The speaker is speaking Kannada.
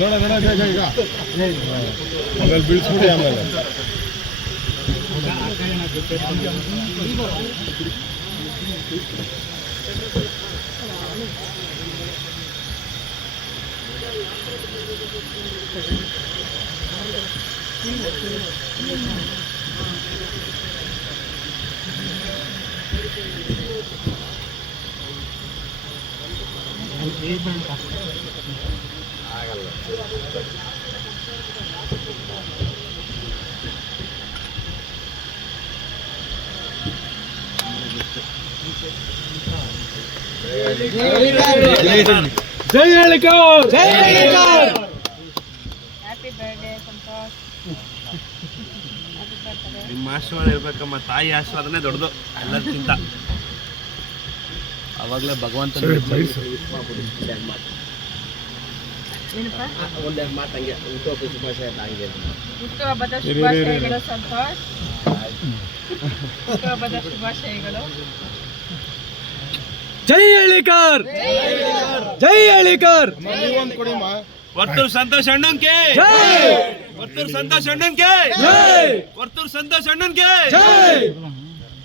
ನೋಡ ಈಗ ಆಮೇಲೆ ಬೀಳ್ಸ್ಬಿಡಿ ಆಮೇಲೆ ಜೈ ಹಳ್ಳಿಕಾರ್, ಜೈ ಹಳ್ಳಿಕಾರ್. Happy birthday Santosh. ನಿಮ್ಮ ಆಶೀರ್ವಾದ ಇರ್ಬೇಕಮ್ಮ. ತಾಯಿ ಆಶೀರ್ವಾದನೇ ದೊಡ್ಡದು ಎಲ್ಲದಕ್ಕಿಂತ. ಅವಾಗಲೇ ಭಗವಂತ ಒಂದೆರಡು ಮಾತಂಗೆ ಹುಟ್ಟುಹಬ್ಬದ ಶುಭಾಶಯ ತಾಯಿಗೆ. ಹುಟ್ಟುಹಬ್ಬದ ಶುಭಾಶಯಗಳು ಸಂತೋಷ್. ಹುಟ್ಟುಹಬ್ಬದ ಶುಭಾಶಯಗಳು. ಜೈ ಹಳ್ಳಿಕಾರ್, ಜೈ ಹಳ್ಳಿಕಾರ್. ನೀವೊಂದು ಕೊಡಿಮ್ಮ. ವರ್ತೂರ್ ಸಂತೋಷ್ ಅಣ್ಣನ್ಗೆ ಜೈ, ವರ್ತೂರ್ ಸಂತೋಷ್ ಅಣ್ಣನ್ಗೆ ಜೈ, ವರ್ತೂರ್ ಸಂತೋಷ್ ಅಣ್ಣನ್ಗೆ ಜೈ.